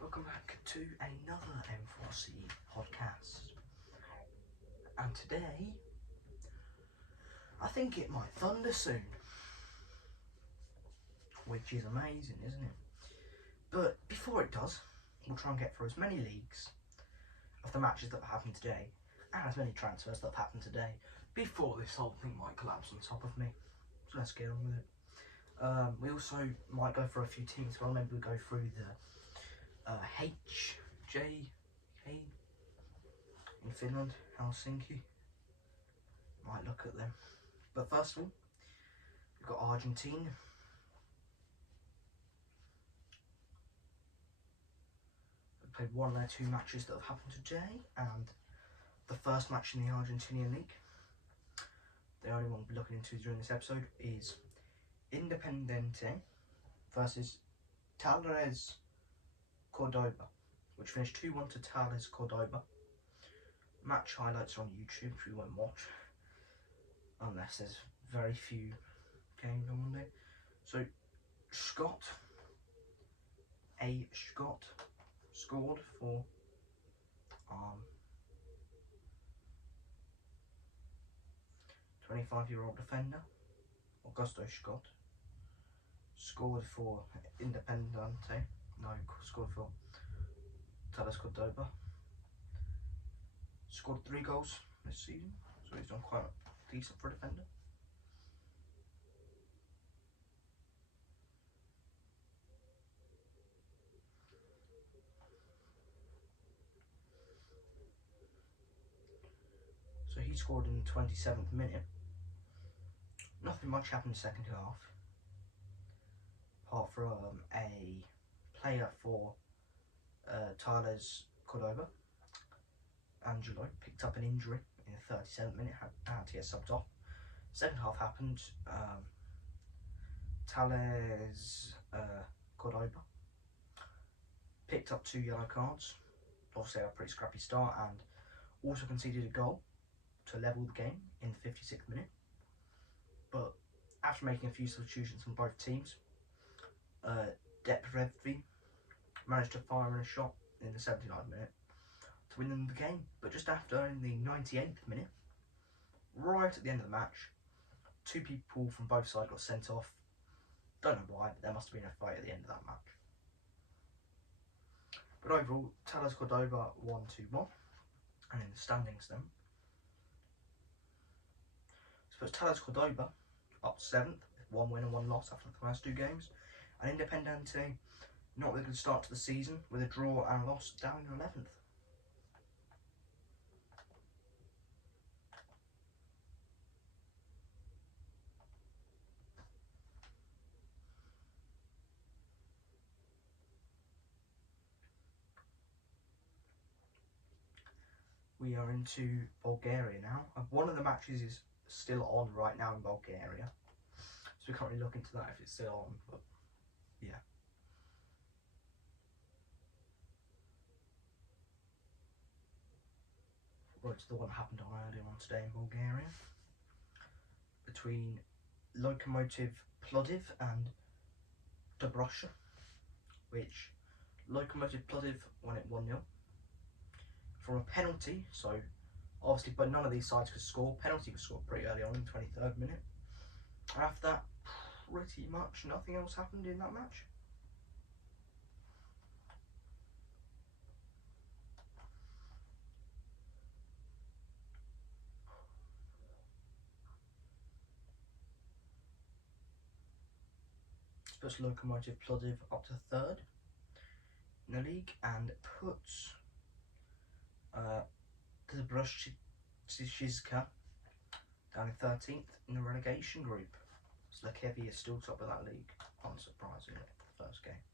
Welcome back to another M4C podcast. And today, I think it might thunder soon. Which is amazing, isn't it? But before it does, we'll try and get through as many leagues of the matches that have happened today, and as many transfers that have happened today, before this whole thing might collapse on top of me. So let's get on with it. We also might go for a few teams as well. Maybe we'll go through the HJK in Finland, Helsinki. Might look at them. But first of all, we've got Argentina. We've played one of their two matches that have happened today, and the first match in the Argentinian league, the only one we'll be looking into during this episode, is Independiente versus Talleres Cordoba, which finished 2-1 to Talleres Cordoba. Match highlights are on YouTube if you want to watch, unless there's very few games on Monday. So Scott scored for 25-year-old defender Augusto Scott scored for Independiente. Scored for Talleres Cordoba. Scored 3 goals this season, so he's done quite decent for a defender. So he scored in the 27th minute. Nothing much happened in the second half, apart from a player for Talleres Cordoba, Angelo, picked up an injury in the 37th minute, had to get subbed off. Second half happened. Talleres Cordoba picked up 2 yellow cards. Obviously, a pretty scrappy start, and also conceded a goal to level the game in the 56th minute. But after making a few substitutions from both teams, Deprevvi managed to fire in a shot in the 79th minute to win them the game. But just after, in the 98th minute, right at the end of the match, 2 people from both sides got sent off. Don't know why, but there must have been a fight at the end of that match. But overall, Talleres Cordoba won 2-1, and in the standings then, so it's Talleres Cordoba up to 7th, with 1 win and 1 loss after the first 2 games, and Independiente not with a good start to the season, with a draw and a loss, down in 11th. We are into Bulgaria now. One of the matches is still on right now in Bulgaria, so we can't really look into that if it's still on, but yeah. Well, it's the one that happened on earlier on today in Bulgaria, between Lokomotiv Plodiv and Dobrosha, which Lokomotiv Plodiv won it 1-0 from a penalty. So obviously, but none of these sides could score. Penalty was scored pretty early on in the 23rd minute. And after that, pretty much nothing else happened in that match. Puts Lokomotiv Plodiv up to 3rd in the league, and puts Dobroshiska down in 13th in the relegation group. Zlakevi is still top of that league, unsurprisingly, for the first game.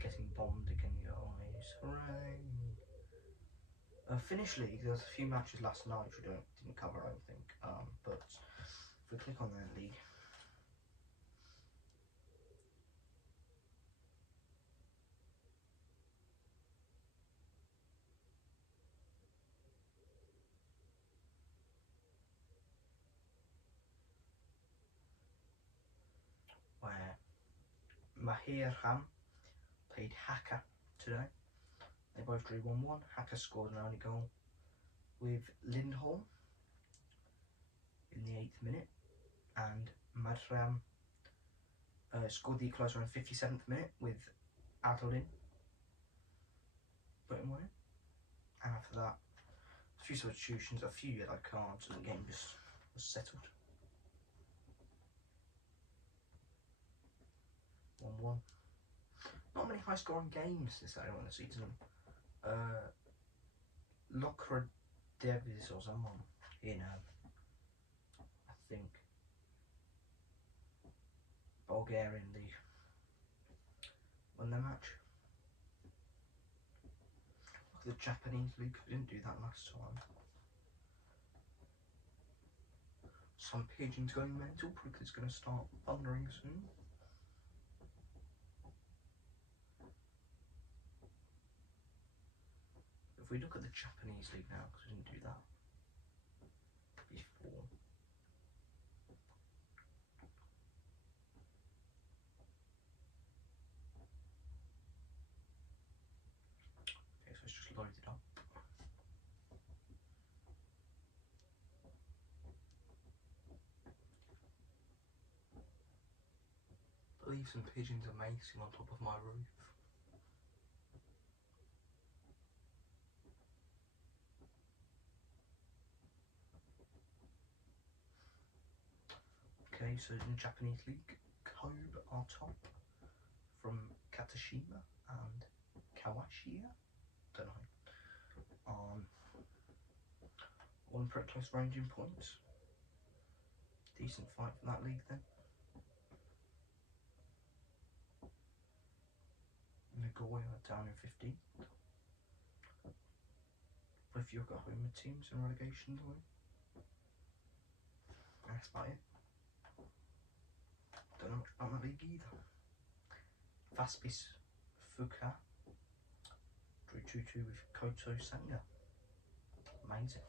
Getting bombed again, guys. Hooray! Finnish league, there was a few matches last night which we didn't cover, I don't think. But if we click on their league, Mahirham played Haka today. They both drew 1-1. Haka scored an early goal with Lindholm in the 8th minute, and Madram scored the equaliser in the 57th minute with Adolin putting one in. And after that, a few substitutions, a few yellow cards, and the game just was settled. 1-1. Not many high scoring games this early on the season. Lokra Davis or someone in I think Bulgarian league won their match. Look at the Japanese league, we didn't do that last time. Some pigeons going mental because it's going to start thundering soon. If we look at the Japanese league now, because we didn't do that before. Okay, so it's just loaded up. I believe some pigeons are mating on top of my roof. Okay, so in Japanese league, Kobe are top from Katashima and Kawashia. Don't know. One pretty close range in points. Decent fight for that league then. Nagoya down in 15th. With Yokohama teams in relegation zone. That's about it. Don't know much about that league either. Vaspis Fuka drew 2-2 with Koto Sanga. Amazing.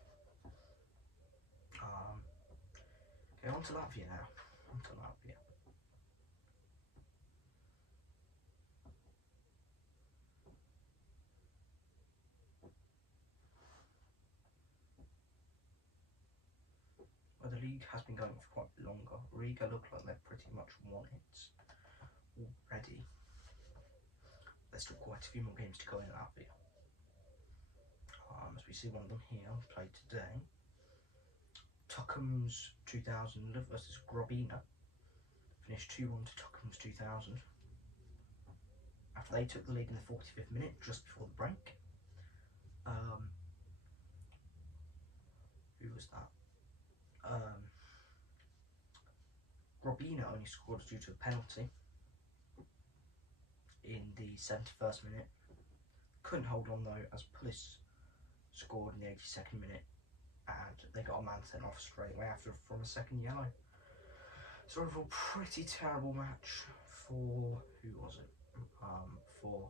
Okay, on to Latvia now. On to Latvia. Well, the league has been going for quite longer. Riga look like they've pretty much won it already. There's still quite a few more games to go in Latvia. As we see one of them here, played today. Tukums 2000 versus Grobina. Finished 2-1 to Tukums 2000. After they took the lead in the 45th minute, just before the break. Who was that? Grobina only scored due to a penalty in the 71st minute. Couldn't hold on though, as Pulis scored in the 82nd minute, and they got a man sent off straight away after from a second yellow. So overall, pretty terrible match for who was it? For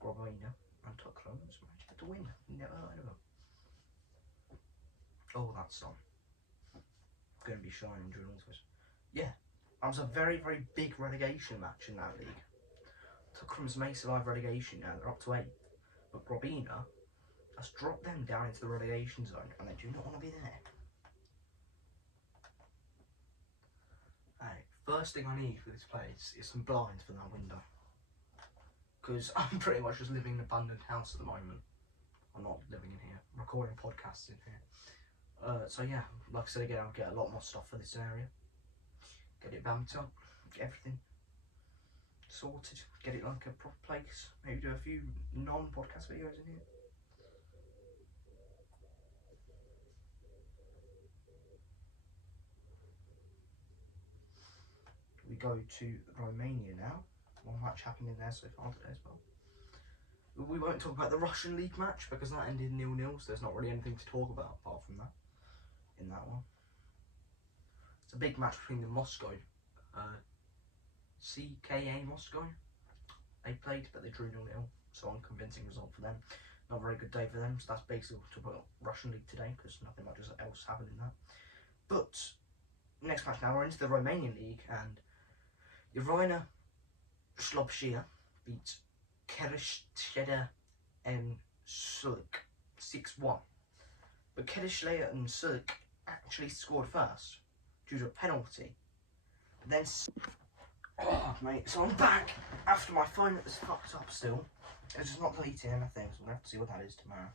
Grobina and Tukums. Managed to win. Never heard of them. Oh, that song. Going to be shining during all this. Yeah, that was a very, very big relegation match in that league. Tukums may survive relegation now, they're up to 8th. But Grobina has dropped them down into the relegation zone, and they do not want to be there. Hey, first thing I need for this place is some blinds for that window. Because I'm pretty much just living in an abandoned house at the moment. I'm not living in here, I'm recording podcasts in here. So yeah, like I said again, I'll get a lot more stuff for this area. Get it vamped up, get everything sorted, get it like a proper place. Maybe do a few non-podcast videos in here. We go to Romania now. One match happened in there so far today as well. We won't talk about the Russian league match because that ended 0-0, so there's not really anything to talk about apart from that in that one. It's a big match between the Moscow, CKA Moscow. They played, but they drew 0-0, so unconvincing result for them. Not a very good day for them, so that's basically what we'll talk about Russian league today because nothing much else happened in that. But next match now, we're into the Romanian league, and Irina Shropshire beat Kerishleia and Sulk 6-1. But Kerishleia and Sulk actually scored first due to a penalty. Then, oh mate, so I'm back after my phone was fucked up still. It's just not deleting anything, so we'll have to see what that is tomorrow.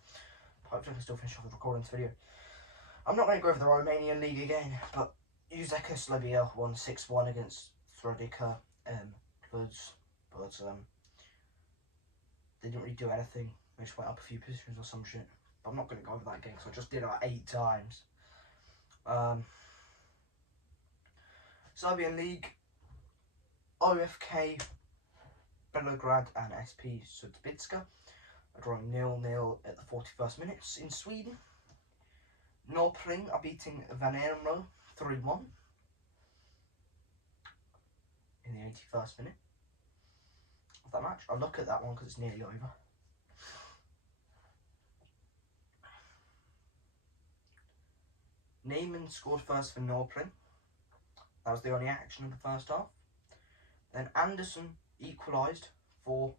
Hopefully I can still finish off the recording this video. I'm not going to go over the Romanian League again, but Uzeka Slovia won 6-1 against Throdica Cluj, but they didn't really do anything. They just went up a few positions or some shit. But I'm not going to go over that game, so I just did it like 8 times. Serbian League, OFK Belgrade and SP Sudbitska are drawing 0-0 at the 41st minutes in Sweden. Norrköping are beating Värnamo 3-1 in the 81st minute of that match. I'll look at that one because it's nearly over. Neiman scored first for Norrköping. That was the only action of the first half. Then Anderson equalised for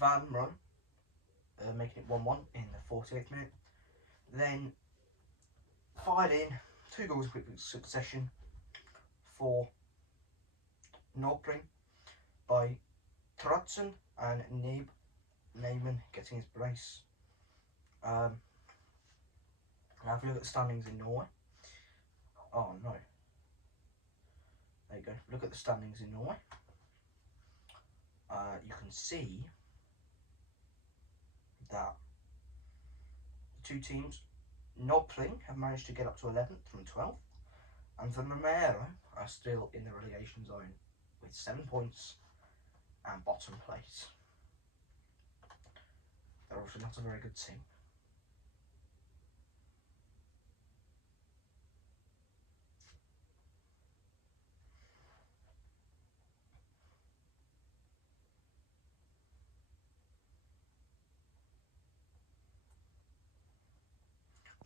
Värnamo, making it 1-1 in the 48th minute. Then fired in 2 goals in quick succession for Norrköping by Trotsen and Neiman getting his brace. Now if you look at the standings in Norway. Oh no. There you go. Look at the standings in Norway. You can see that the 2 teams, Norrköping, have managed to get up to 11th from 12th, and Värnamo are still in the relegation zone with 7 points and bottom place. They're also not a very good team.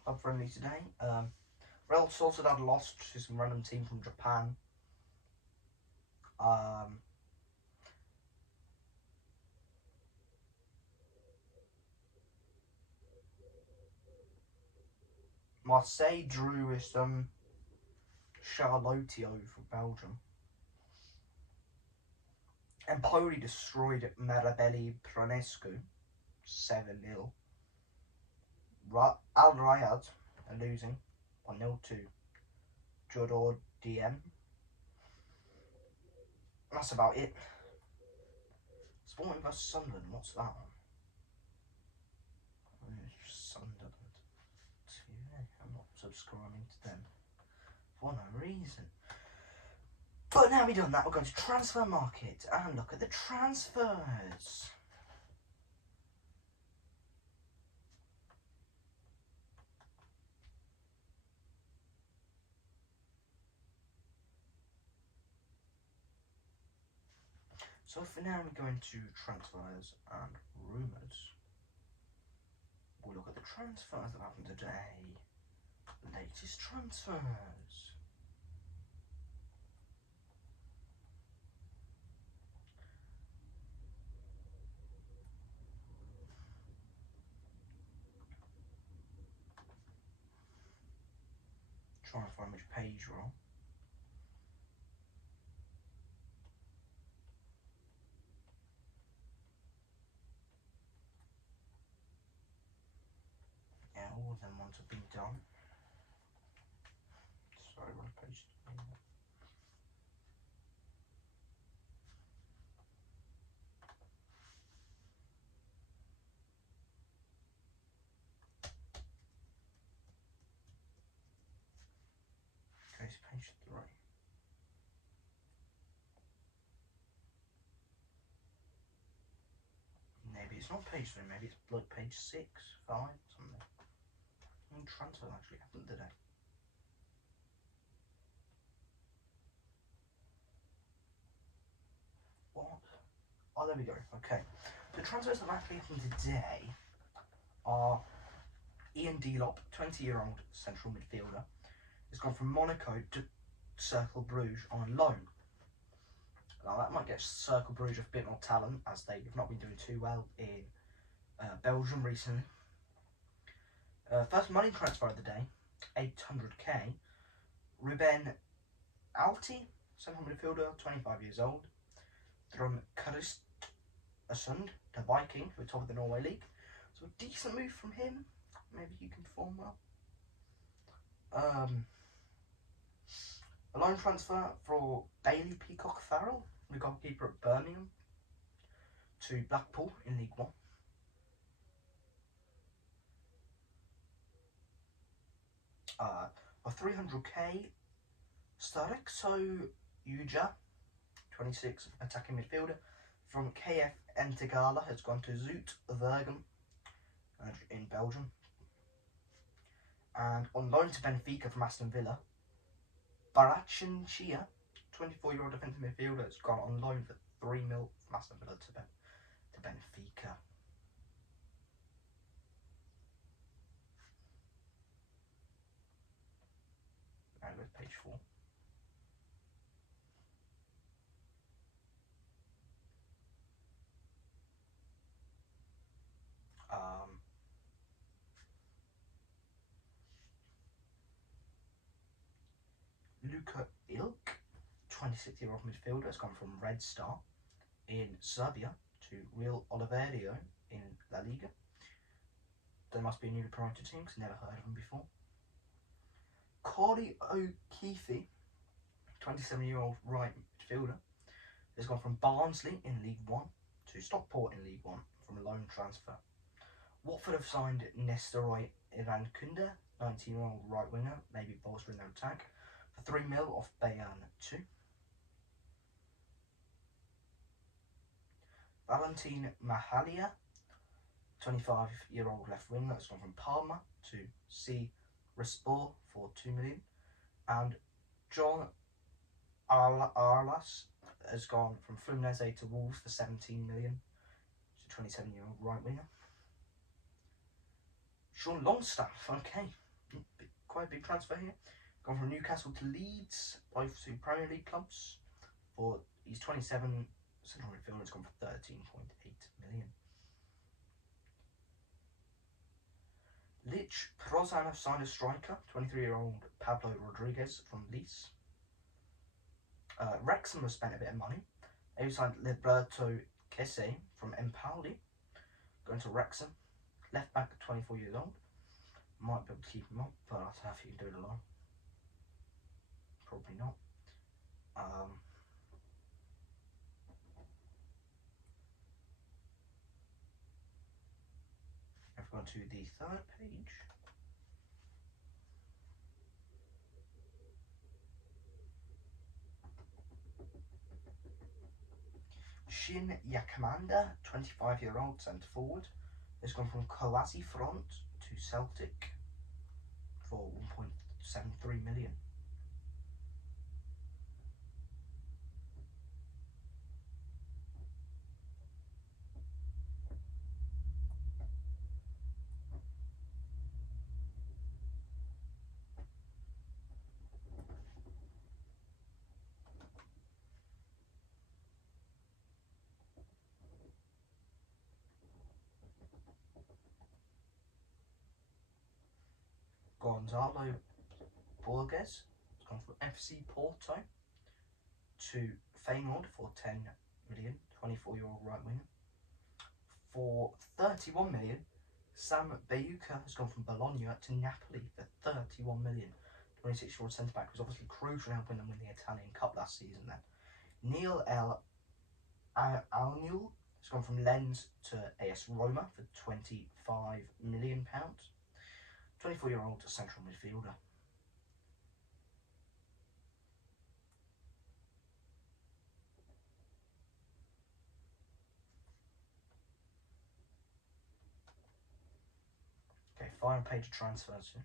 Club friendly today. Real Sociedad lost to some random team from Japan. Marseille drew with Charlotteo from Belgium. Empoli destroyed Marabelli Pranescu 7-0. Al Riyadh are losing 1-0 to Jodor DM. That's about it. Sporting vs Sunderland, what's that one? Sunderland. I'm not subscribing to them for no reason. But now we've done that, we're going to transfer market and look at the transfers. So for now we're going to transfers and rumours. We'll look at the transfers that happened today. Latest transfers. Trying to find which page we're on. Yeah, all of them ones have been done. Sorry, what page? Okay, it's page 3. Maybe it's not page 3, maybe it's like page 6, 5, something. Transfer actually happened today. What? Oh, there we go. Okay. The transfers that actually happened today are Ian Delop, 20-year-old central midfielder. He's gone from Monaco to Cercle Bruges on loan. Now that might get Cercle Bruges a bit more talent, as they've not been doing too well in Belgium recently. First money transfer of the day, 800k. Ruben Alti, central midfielder, 25 years old, from Kristiansund to Viking, who are top of the Norway League. So a decent move from him. Maybe he can perform well. A loan transfer for Bailey Peacock Farrell, the goalkeeper at Birmingham, to Blackpool in League One. A 300k Starexo Uja, 26, attacking midfielder from KF Entegala, has gone to Zoet Waregem in Belgium. And on loan to Benfica from Aston Villa, Barachinchia, 24-year-old defensive midfielder, has gone on loan for 3 mil from Aston Villa to Benfica. And with page 4. Luka Ilk, 26-year-old midfielder, has gone from Red Star in Serbia to Real Oliveira in La Liga. They must be a newly promoted team because never heard of them before. Corey O'Keefe, 27-year-old right midfielder, has gone from Barnsley in League One to Stockport in League One from a loan transfer. Watford have signed Nestor Irankunde, 19-year-old right winger, maybe bolstering their attack, for 3 mil off Bayern 2. Valentin Mahalia, 25-year-old left winger, has gone from Parma to C. Rispor for 2 million. And John Arlas has gone from Fluminense to Wolves for 17 million. He's a 27-year-old right winger. Sean Longstaff, okay, quite a big transfer here. Gone from Newcastle to Leeds, both two Premier League clubs. He's 27, central midfielder, has gone for 13.8 million. Lich Prozan have signed a striker, 23-year-old Pablo Rodriguez from Leeds. Wrexham have spent a bit of money. They signed Liberto Kese from Empoli, going to Wrexham. Left back at 24 years old. Might be able to keep him up, but I don't know if you can do it alone. Probably not. I've gone to the third page. Shin Yakamanda, 25-year-old centre forward, has gone from Coasi Front to Celtic for 1.73 million. Gonzalo Borges has gone from FC Porto to Feyenoord for 10 million, 24-year-old right winger. For 31 million, Sam Bayuka has gone from Bologna to Napoli for 31 million. 26-year-old centre-back was obviously crucial in helping them win the Italian Cup last season then. Neil El Alnul has gone from Lens to AS Roma for £25 million. 24-year-old central midfielder. Okay, final page of transfers here.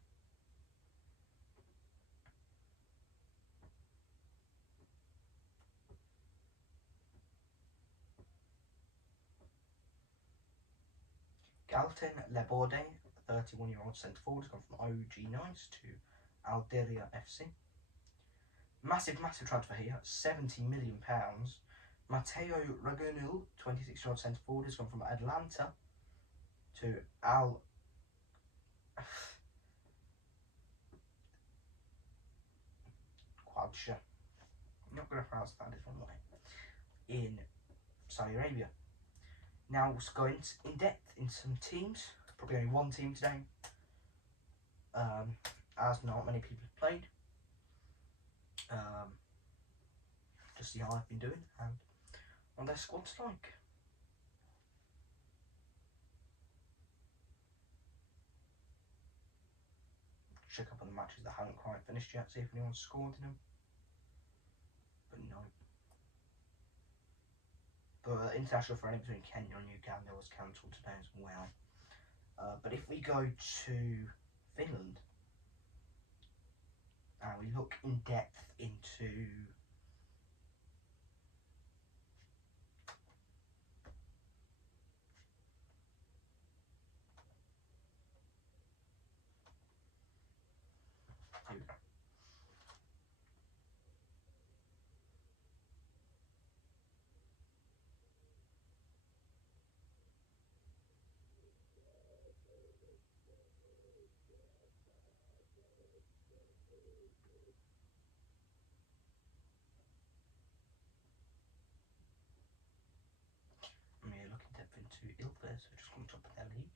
Galton Laborde, 31-year-old centre forward, has gone from OG Nice to Alderia FC. Massive transfer here, £70 million Matteo Ragunil, 26-year-old centre forward, has gone from Atlanta to Al. Quadsha. I'm not going to pronounce that a different way. In Saudi Arabia. Now let's go in depth in some teams. Probably only one team today, as not many people have played. Just see how I've been doing and what their squad's like. Check up on the matches that haven't quite finished yet, see if anyone's scored in them. But no. The international friendly between Kenya and Uganda was cancelled today as well. But if we go to Finland and we look in depth into here we go. And we're looking depth into Ilves, so just on top of their league.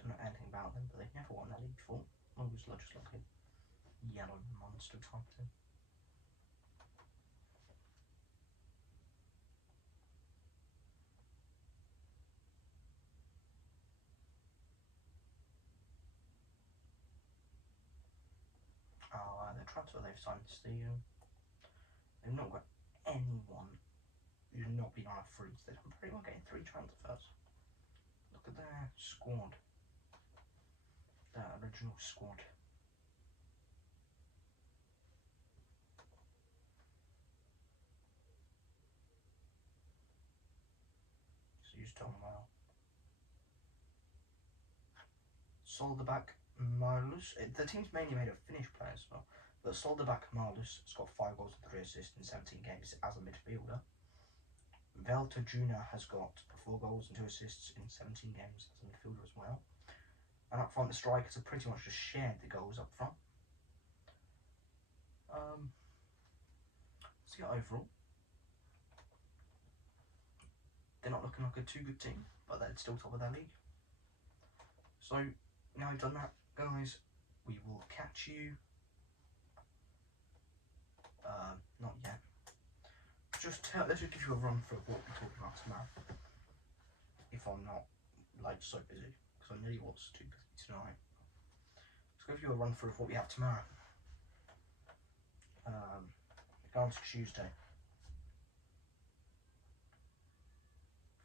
Don't know anything about them, but they've never won that league before. Always just like a yellow monster type thing. The transfer they've signed this season, they've not got anyone who's not been on a freeze. They're pretty well getting 3 transfers. Look at their squad. Their original squad. Just used Tom well. Solderback Marlus. The team's mainly made of Finnish players as well. But Solderback Marlus has got 5 goals and 3 assists in 17 games as a midfielder. Velta Juna has got 4 goals and 2 assists in 17 games as a midfielder as well. And up front, the strikers have pretty much just shared the goals up front. So yeah, overall, they're not looking like a too good team, but they're still top of their league. So now we've done that, guys, we will catch you. Not yet. Let's just give you a run through of what we're talking about tomorrow. If I'm not so busy, because I nearly was too busy tonight. Let's give you a run through of what we have tomorrow. Go on to Tuesday.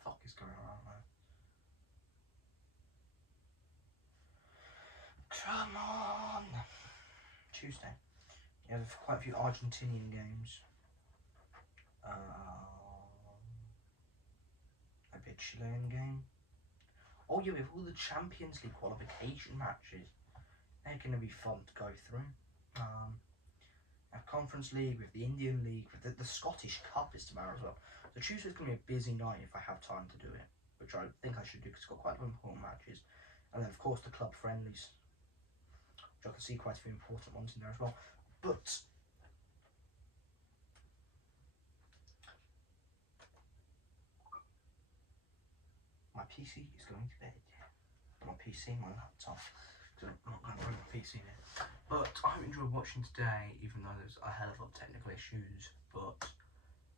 Fuck is going on there? Come on! Tuesday. You have quite a few Argentinian games. Maybe a Chilean game. Oh yeah, we have all the Champions League qualification matches. They're going to be fun to go through. A Conference League, with the Indian League, with the Scottish Cup is tomorrow as well. So Tuesday's going to be a busy night if I have time to do it, which I think I should do because it's got quite a lot of important matches. And then of course the club friendlies, which I can see quite a few important ones in there as well. But my PC is going to bed. My PC, my laptop. So I'm not going to bring my PC in. But I hope you enjoyed watching today, even though there's a hell of a lot of technical issues. But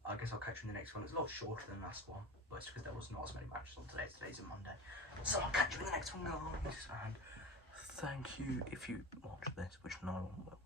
I guess I'll catch you in the next one. It's a lot shorter than the last one, but it's because there was not as many matches on today. Today's a Monday. So I'll catch you in the next one, guys. And thank you if you watched this, which no one will.